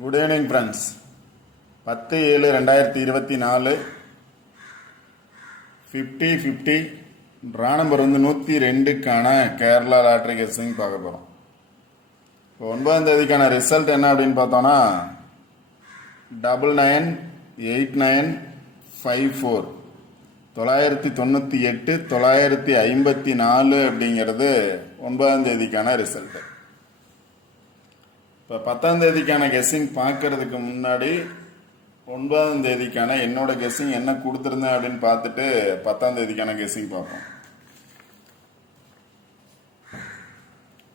Good evening friends. 10/7/2024 50/50 draw number 102க்கான Kerala lottery guessing பார்க்க போகிறோம். இப்போ 9ஆம் தேதிக்கான ரிசல்ட் என்ன அப்படின்னு பார்த்தோன்னா 998954 998 954 அப்படிங்கிறது 9ஆம் தேதிக்கான ரிசல்ட்டு. இப்போ 10ஆம் தேதிக்கான கெஸ்ஸிங் பார்க்கறதுக்கு முன்னாடி 9ஆம் தேதிக்கான என்னோட கெஸ்ஸிங் என்ன கொடுத்துருந்தேன் அப்படின்னு பார்த்துட்டு 10ஆம் தேதிக்கான கெஸ்ஸிங் பார்ப்போம்.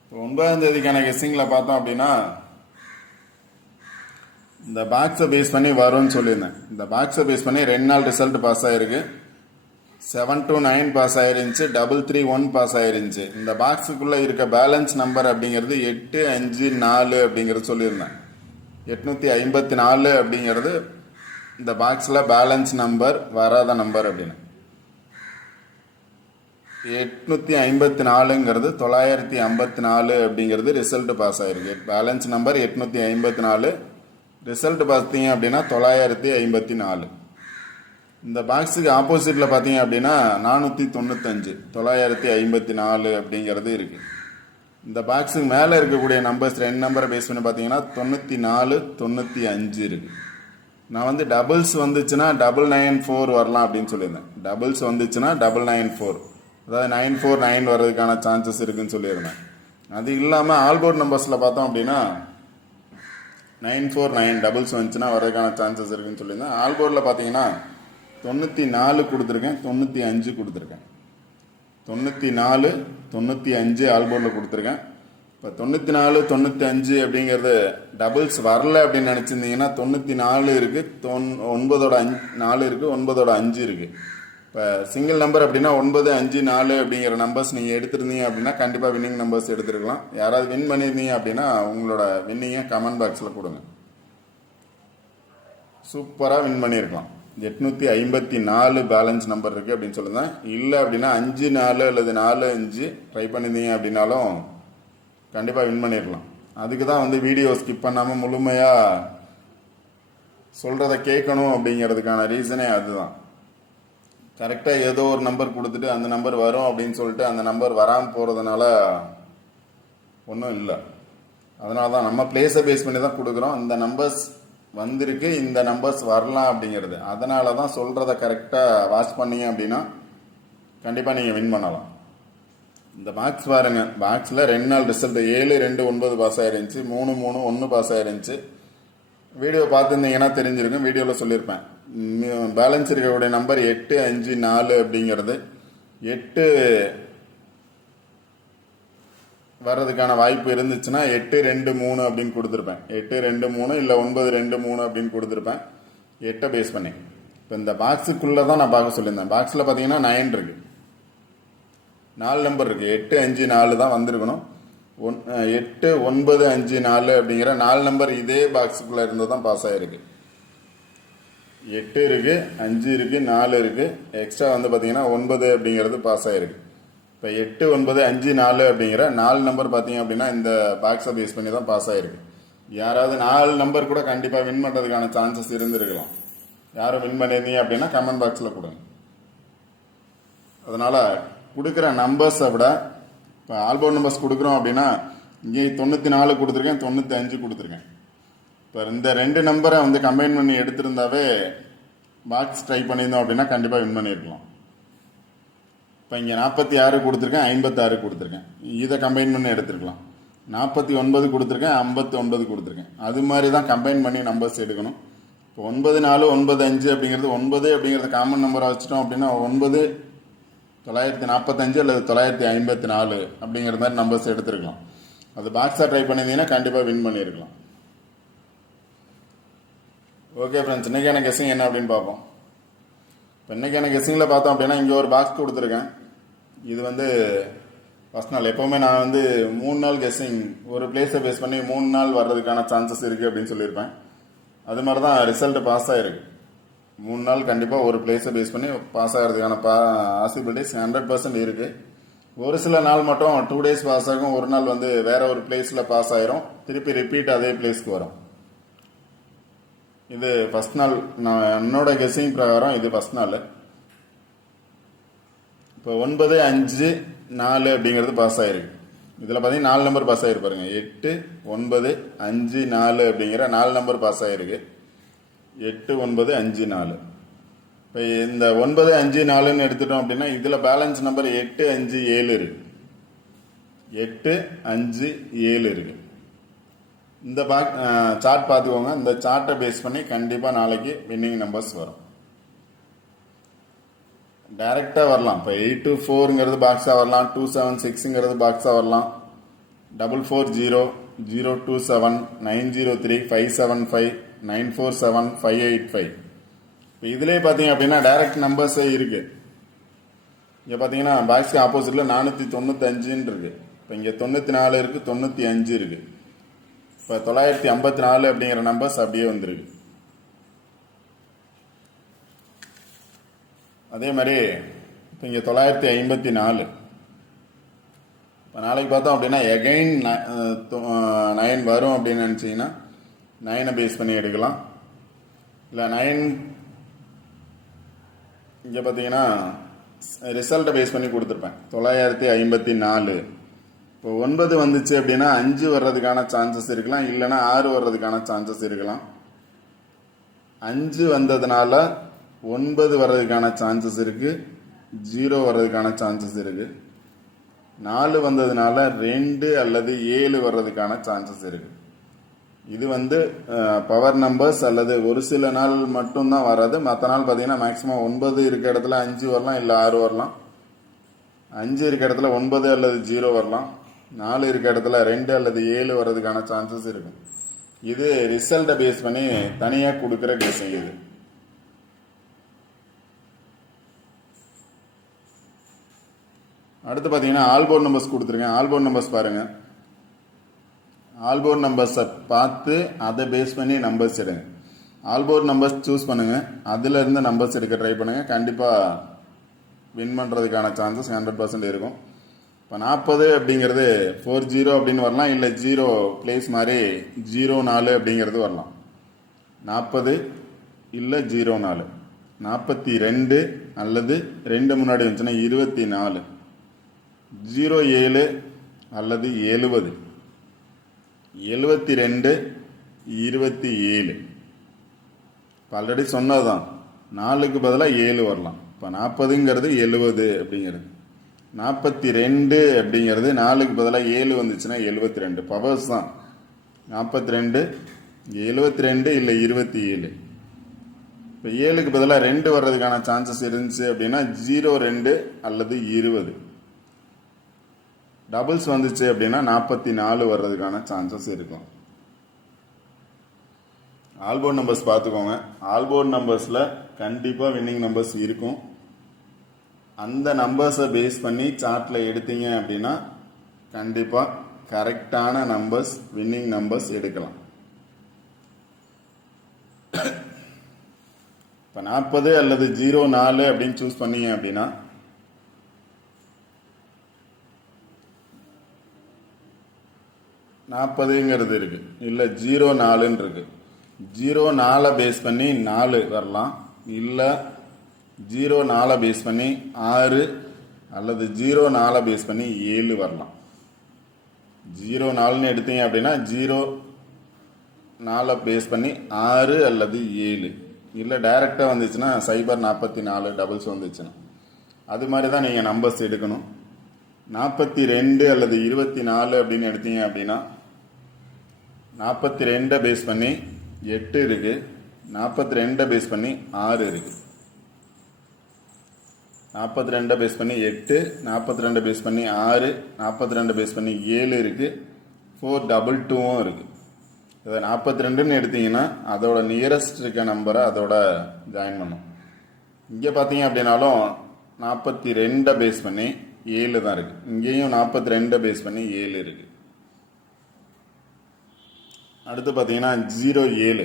இப்போ 9ஆம் தேதிக்கான கெஸ்ஸிங்கில் பார்த்தோம் அப்படின்னா இந்த பாக்ஸை பேஸ் பண்ணி வரும்னு சொல்லியிருந்தேன். இந்த பாக்ஸை பேஸ் பண்ணி 2 நாள் ரிசல்ட் பாஸ் ஆகிருக்கு. 729 பாஸ் ஆயிருந்துச்சு, 331 பாஸ் ஆயிருந்துச்சு. இந்த பாக்ஸுக்குள்ளே இருக்க பேலன்ஸ் நம்பர் அப்படிங்கிறது 854 அப்படிங்கிறது சொல்லியிருந்தேன். 854 அப்படிங்கிறது இந்த பாக்ஸில் பேலன்ஸ் நம்பர் வராத நம்பர் அப்படின்னு. 854ங்கிறது 954 அப்படிங்கிறது ரிசல்ட் பாஸ் ஆயிருக்கு. பேலன்ஸ் நம்பர் 854, ரிசல்ட் பார்த்தீங்க அப்படின்னா 954. இந்த பாக்ஸுக்கு ஆப்போசிட்டில் பார்த்தீங்க அப்படின்னா 495 954 அப்படிங்கிறது இருக்குது. இந்த பாக்ஸுக்கு மேலே இருக்கக்கூடிய நம்பர்ஸ் 2 நம்பரை பேஸ் பண்ணி பார்த்தீங்கன்னா 94 95 இருக்குது. நான் வந்து டபுள்ஸ் வந்துச்சுன்னா 994 வரலாம் அப்படின்னு சொல்லியிருந்தேன். டபுள்ஸ் வந்துச்சுன்னா 994, அதாவது 949 வர்றதுக்கான சான்சஸ் இருக்குதுன்னு சொல்லியிருந்தேன். அது இல்லாமல் ஆல்போர்ட் நம்பர்ஸில் பார்த்தோம் அப்படின்னா 949 டபுள்ஸ் வந்துச்சுன்னா வர்றதுக்கான சான்சஸ் இருக்குதுன்னு சொல்லியிருந்தேன். ஆல்போர்டில் பார்த்தீங்கன்னா 94 கொடுத்துருக்கேன், 95 கொடுத்துருக்கேன். 94 95 ஆல்போர்டில் கொடுத்துருக்கேன். இப்போ 94 95 அப்படிங்கிறது டபுள்ஸ் வரல அப்படின்னு நினச்சிருந்தீங்கன்னா 94 இருக்குது, 9ஓட 4 இருக்குது, 9ஓட 5 இருக்குது. இப்போ சிங்கிள் நம்பர் அப்படின்னா 954 அப்படிங்கிற நம்பர்ஸ் நீங்கள் எடுத்துருந்தீங்க அப்படின்னா கண்டிப்பாக வின்னிங் நம்பர்ஸ் எடுத்துருக்கலாம். யாராவது வின் பண்ணியிருந்தீங்க அப்படின்னா உங்களோட வின்னிங்கை கமெண்ட் பாக்ஸில் கொடுங்க. சூப்பராக வின் பண்ணியிருக்கலாம். 854 பேலன்ஸ் நம்பர் இருக்குது அப்படின்னு சொல்லுங்கள். இல்லை அப்படின்னா 54 அல்லது 45 ட்ரை பண்ணியிருந்தீங்க அப்படின்னாலும் கண்டிப்பாக வின் பண்ணியிருக்கலாம். அதுக்கு தான் வந்து வீடியோ ஸ்கிப் பண்ணாமல் முழுமையாக சொல்கிறத கேட்கணும் அப்படிங்கிறதுக்கான ரீசனே அதுதான். கரெக்டாக ஏதோ ஒரு நம்பர் கொடுத்துட்டு அந்த நம்பர் வரும் அப்படின்னு சொல்லிட்டு அந்த நம்பர் வராமல் போகிறதுனால ஒன்றும் இல்லை. அதனால தான் நம்ம பிளேஸை பேஸ் பண்ணி தான் கொடுக்குறோம். இந்த நம்பர்ஸ் வந்திருக்கு, இந்த நம்பர்ஸ் வரலாம் அப்படிங்கிறது. அதனால தான் சொல்கிறத கரெக்டாக வாட்ச் பண்ணீங்க அப்படின்னா கண்டிப்பாக நீங்கள் வின் பண்ணலாம். இந்த பாக்ஸ் பாருங்க, பாக்ஸில் 2 நாள் ரிசல்ட் 7 2 9 பாஸ் ஆயிருந்துச்சு, 3 3 1 பாஸ் ஆயிருந்துச்சு. வீடியோ பார்த்துருந்தீங்கன்னா தெரிஞ்சிருக்கும், வீடியோவில் சொல்லியிருப்பேன். பேலன்ஸ் இருக்கக்கூடிய நம்பர் 854 அப்படிங்கிறது 8 வர்றதுக்கான வாய்ப்பு இருந்துச்சுன்னா 823 அப்படின்னு கொடுத்துருப்பேன். 823 இல்லை 923 அப்படின்னு கொடுத்துருப்பேன் 8 பேஸ் பண்ணி. இப்போ இந்த பாக்ஸுக்குள்ளே தான் நான் பார்க்க சொல்லியிருந்தேன். பாக்ஸில் பார்த்தீங்கன்னா 9 இருக்குது, 4 நம்பர் இருக்குது. 854 தான் வந்திருக்கணும். 8954 அப்படிங்கிற 4 நம்பர் இதே பாக்ஸுக்குள்ளே இருந்து தான் பாஸ் ஆகிருக்கு. 8 இருக்குது, 5 இருக்குது, 4 இருக்குது. எக்ஸ்ட்ரா வந்து பார்த்தீங்கன்னா 9 அப்படிங்கிறது பாஸ் ஆகிருக்கு. இப்போ 8 9 5 4 அப்படிங்கிற 4 நம்பர் பார்த்தீங்க அப்படின்னா இந்த பாக்ஸை பேஸ் பண்ணி தான் பாஸ் ஆகிருக்கு. யாராவது 4 நம்பர் கூட கண்டிப்பாக வின் பண்ணுறதுக்கான சான்சஸ் இருந்திருக்கலாம். யாரும் வின் பண்ணியிருந்தீங்க அப்படின்னா கமெண்ட் பாக்ஸில் கொடுங்க. அதனால் கொடுக்குற நம்பர்ஸை விட இப்போ ஆல்போர்ட் நம்பர்ஸ் கொடுக்குறோம் அப்படின்னா இங்கே 94 கொடுத்துருக்கேன், 95 கொடுத்துருக்கேன். இப்போ இந்த 2 நம்பரை வந்து கம்பைன் பண்ணி எடுத்திருந்தாவே பாக்ஸ் ட்ரை பண்ணியிருந்தோம் அப்படின்னா கண்டிப்பாக வின் பண்ணியிருக்கலாம். இப்போ இங்கே 46 கொடுத்துருக்கேன், 56 கொடுத்துருக்கேன். இதை கம்பைன் பண்ணி எடுத்துருக்கலாம். 49 கொடுத்துருக்கேன், 59 கொடுத்துருக்கேன். அது மாதிரி தான் கம்பைன் பண்ணி நம்பர்ஸ் எடுக்கணும். இப்போ 94 95 அப்படிங்கிறது 9 அப்படிங்கிறது காமன் நம்பராக வச்சுட்டோம் அப்படின்னா 9 945 அல்லது 954 அப்படிங்கிற மாதிரி நம்பர்ஸ் எடுத்துருக்கலாம். அது பாக்ஸாக ட்ரை பண்ணியிருந்தீங்கன்னா கண்டிப்பாக வின் பண்ணியிருக்கலாம். ஓகே ஃப்ரெண்ட்ஸ், இன்றைக்கான கெஸ்ஸிங் என்ன அப்படின்னு பார்ப்போம். இப்போ இன்றைக்கான கெஸ்ஸிங்கில் பார்த்தோம் அப்படின்னா இங்கே ஒரு பாக்ஸ் கொடுத்துருக்கேன். இது வந்து ஃபஸ்ட் நாள். எப்போவுமே நான் வந்து 3 நாள் கெஸ்ஸிங் ஒரு பிளேஸை பேஸ் பண்ணி 3 நாள் வர்றதுக்கான சான்சஸ் இருக்குது அப்படின்னு சொல்லியிருப்பேன். அது மாதிரி தான் ரிசல்ட் பாஸ் ஆகிருக்கு. 3 நாள் கண்டிப்பாக ஒரு பிளேஸை பேஸ் பண்ணி பாஸ் ஆகிறதுக்கான பாசிபிலிட்டிஸ் 100% இருக்குது. ஒரு சில நாள் மட்டும் 2 டேஸ் பாஸ் ஆகும், ஒரு நாள் வந்து வேற ஒரு பிளேஸில் பாஸ் ஆயிரும், திருப்பி ரிப்பீட் அதே பிளேஸ்க்கு வரும். இது ஃபர்ஸ்ட் நாள். நான் என்னோட கெஸ்ஸிங் பிரகாரம் இது ஃபர்ஸ்ட் நாள். இப்போ 9, 5, 4 அப்படிங்கிறது பாஸ் ஆயிருக்கு. இதில் பார்த்தீங்கன்னா 4 நம்பர் பாஸ் ஆகிருக்கு பாருங்க. 8, 9, 5, 4 அப்படிங்கிற 4 நம்பர் பாஸ் ஆகிருக்கு. 8, 9, 5, 4. இப்போ இந்த 9, 5, 4ன்னு எடுத்துட்டோம் அப்படின்னா இதில் பேலன்ஸ் நம்பர் 8, 5, 7 இருக்கு. 8, 5, 7 இருக்கு. இந்த சார்ட் பார்த்துக்கோங்க. இந்த சார்ட்டை பேஸ் பண்ணி கண்டிப்பாக நாளைக்கு வின்னிங் நம்பர்ஸ் வரும். டைரெக்டாக வரலாம். இப்போ 824ங்கிறது பாக்ஸாக வரலாம். 276ங்கிறது பாக்ஸாக வரலாம். 440, 027, 903, 575, 947, 585. இப்போ இதிலே பார்த்தீங்க அப்படின்னா டைரக்ட் நம்பர்ஸே இருக்கு. இங்கே பார்த்தீங்கன்னா பாக்ஸ்க்கு ஆப்போசிட்டில் 495 இருக்கு. இப்போ இங்கே 94 இருக்கு, 95 இருக்கு. இப்போ 954 அப்படிங்கிற நம்பர்ஸ் அப்படியே வந்துருக்கு. அதே மாதிரி இப்போ இங்கே 954. இப்போ நாளைக்கு பார்த்தோம் அப்படின்னா எகைன் 9 வரும் அப்படின்னு நினச்சிங்கன்னா 9 பேஸ் பண்ணி எடுக்கலாம். இல்லை 9 இங்கே பார்த்தீங்கன்னா ரிசல்ட்டை பேஸ் பண்ணி கொடுத்துருப்பேன் 954. இப்போ 9 வந்துச்சு அப்படின்னா 5 வர்றதுக்கான சான்சஸ் இருக்கலாம், இல்லைன்னா 6 வர்றதுக்கான சான்சஸ் இருக்கலாம். 5 வந்ததுனால 9 வர்றதுக்கான சான்சஸ் இருக்கு, 0 வர்றதுக்கான சான்சஸ் இருக்கு. 4 வந்ததுனால 2 அல்லது 7 வர்றதுக்கான சான்சஸ் இருக்கு. இது பவர் நம்பர்ஸ் அல்லது ஒரு சில நாள் மட்டும்தான் வராது. மற்ற நாள் பார்த்தீங்கன்னா மேக்ஸிமம் 9 இருக்க இடத்துல 5 வரலாம், இல்லை 6 வரலாம். 5 இருக்க இடத்துல 9 அல்லது 0 வரலாம். 4 இருக்க இடத்துல 2 அல்லது 7 வர்றதுக்கான சான்சஸ் இருக்கும். இது ரிசல்ட்டை பேஸ் பண்ணி தனியாக கொடுக்குற கெஸ்ஸிங். இது அடுத்து பார்த்தீங்கன்னா ஆல்போர்ட் நம்பர்ஸ் கொடுத்துருக்கேன். ஆல்போர்ட் நம்பர்ஸ் பாருங்க. ஆல்போர்ட் நம்பர்ஸை பார்த்து அதை பேஸ் பண்ணி நம்பர்ஸ் எடுங்க. ஆல்போர்ட் நம்பர்ஸ் சூஸ் பண்ணுங்க, அதுல இருந்து நம்பர்ஸ் எடுக்க ட்ரை பண்ணுங்க. கண்டிப்பாக வின் பண்ணுறதுக்கான சான்சஸ் 100% இருக்கும். இப்போ 40 அப்படிங்கிறது 40 அப்படின்னு வரலாம், இல்லை 0 பிளேஸ் மாதிரி 04 அப்படிங்கிறது வரலாம். 40 இல்லை 04, 42 அல்லது 2 முன்னாடி வந்துச்சுன்னா 24, 07 அல்லது 70, 72, 27. இப்போ ஆல்ரெடி சொன்னதுதான், 4க்கு பதிலாக 7 வரலாம். இப்போ 40ங்கிறது 70 அப்படிங்கிறது, 42 அப்படிங்கிறது 4க்கு பதிலாக 7 வந்துச்சுன்னா 72. பவர்ஸ் தான் 42, 72 இல்லை 27. இப்போ 7க்கு பதிலாக 2 வர்றதுக்கான சான்சஸ் இருந்துச்சு அப்படின்னா 02 அல்லது 20. டபுள்ஸ் வந்துச்சு அப்படின்னா 44 வர்றதுக்கான சான்சஸ் இருக்கும். ஆல்போர்ட் நம்பர்ஸ் பார்த்துக்கோங்க. ஆல்போர்ட் நம்பர்ஸில் கண்டிப்பாக வின்னிங் நம்பர்ஸ் இருக்கும். அந்த நம்பர்ஸை பேஸ் பண்ணி சார்ட்டில் எடுத்தீங்க அப்படின்னா கண்டிப்பாக கரெக்டான நம்பர்ஸ், வின்னிங் நம்பர்ஸ் எடுக்கலாம். இப்போ 40 அல்லது 04 அப்படின்னு சூஸ் பண்ணீங்க அப்படின்னா 40ங்கிறது இருக்கு, இல்லை 04ன்னு இருக்கு. 04 பேஸ் பண்ணி 4 வரலாம், இல்லை 04 பேஸ் பண்ணி 6 அல்லது 04 பேஸ் பண்ணி 7 வரலாம். 04ன்னு எடுத்தீங்க அப்படின்னா 04 பேஸ் பண்ணி 6 அல்லது 7, இல்லை டைரெக்டாக வந்துச்சுன்னா 044 டபுள்ஸ் வந்துச்சுன்னா அது மாதிரி தான் நீங்கள் நம்பர்ஸ் எடுக்கணும். 42 அல்லது 24 அப்படின்னு எடுத்தீங்க அப்படின்னா 42 பேஸ் பண்ணி 8 இருக்கு, 42 பேஸ் பண்ணி 6 இருக்கு. 42 பேஸ் பண்ணி 8, 42 பேஸ் பண்ணி 6, 42 பேஸ் பண்ணி 7 இருக்கு, 422 இருக்கு. இதை 42ன்னு எடுத்தீங்கன்னா அதோட நியரஸ்ட் இருக்க நம்பரை அதோட ஜாயின் பண்ணும். இங்கே பார்த்தீங்க அப்படின்னாலும் 42 பேஸ் பண்ணி 7 தான் இருக்கு. இங்கேயும் 42 பேஸ் பண்ணி 7 இருக்கு. அடுத்து பார்த்தீங்கன்னா 07.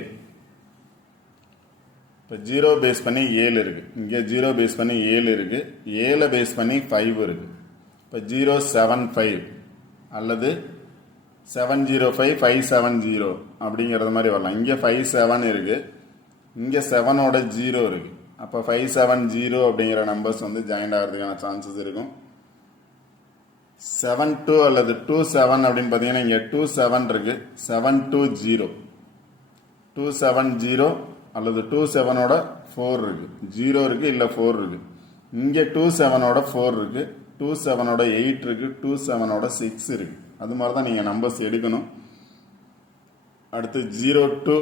இப்போ 0 பேஸ் பண்ணி 7 இருக்கு. இங்கே 0 பேஸ் பண்ணி 7 இருக்கு, 7 பேஸ் பண்ணி 5 இருக்கு. இப்போ 075 அல்லது 705, 570 அப்படிங்கிறது மாதிரி வரலாம். இங்கே 57 இருக்கு, இங்கே 7ஓட 0 இருக்குது. அப்போ 570 அப்படிங்கிற நம்பர்ஸ் வந்து ஜாயிண்ட் ஆகிறதுக்கான சான்சஸ் இருக்கும். 72 அல்லது 27 அப்படின்னு பார்த்தீங்கன்னா இங்கே 27 இருக்கு. 720 270 அல்லது 27ஓட 4 இருக்கு. 0 இருக்கு இல்லை 4 இருக்கு. இங்கே 27ஓட 4 இருக்கு. 27ஓட 8 இருக்கு. 27ஓட 6 இருக்கு. அது மாதிரி தான் நீங்கள் நம்பர்ஸ் எடுக்கணும். அடுத்து 02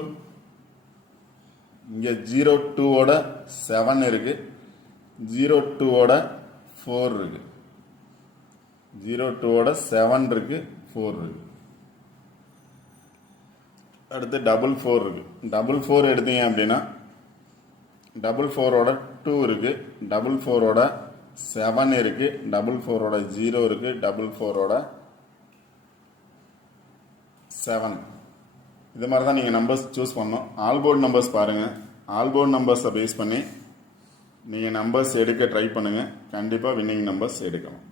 இங்கே 02ஓட 7 இருக்கு. 02ஓட 4 இருக்கு. 02ஓட 7 இருக்கு. 4 இருக்கு. அடுத்து 44 இருக்கு. 44 எடுத்தீங்க அப்படின்னா 44ஓட 2 இருக்கு. 44ஓட 7 இருக்கு. 44ஓட 0 இருக்கு. 44ஓட 7. இது மாதிரி தான் நீங்கள் நம்பர்ஸ் சூஸ் பண்ணணும். ஆல் போர்டு நம்பர்ஸ் பாருங்கள். ஆல் போர்டு நம்பர்ஸை பேஸ் பண்ணி நீங்கள் நம்பர்ஸ் எடுக்க ட்ரை பண்ணுங்கள். கண்டிப்பாக வின்னிங் நம்பர்ஸ் எடுக்கலாம்.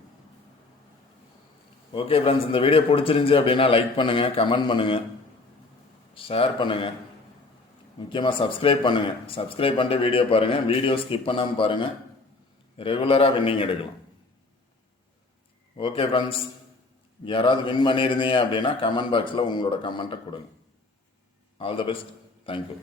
ஓகே ஃப்ரெண்ட்ஸ், இந்த வீடியோ பிடிச்சிருந்துச்சி அப்படின்னா லைக் பண்ணுங்கள், கமெண்ட் பண்ணுங்கள், ஷேர் பண்ணுங்கள், முக்கியமாக சப்ஸ்கிரைப் பண்ணுங்கள். சப்ஸ்கிரைப் பண்ணிட்டு வீடியோ பாருங்கள். வீடியோ ஸ்கிப் பண்ணாமல் பாருங்கள். ரெகுலராக வின்னிங் எடுக்கலாம். ஓகே ஃப்ரெண்ட்ஸ், யாராவது வின் பண்ணியிருந்தீங்க அப்படின்னா கமெண்ட் பாக்ஸில் உங்களோட கமெண்ட்டை கொடுங்க. All the best. தேங்க்யூ.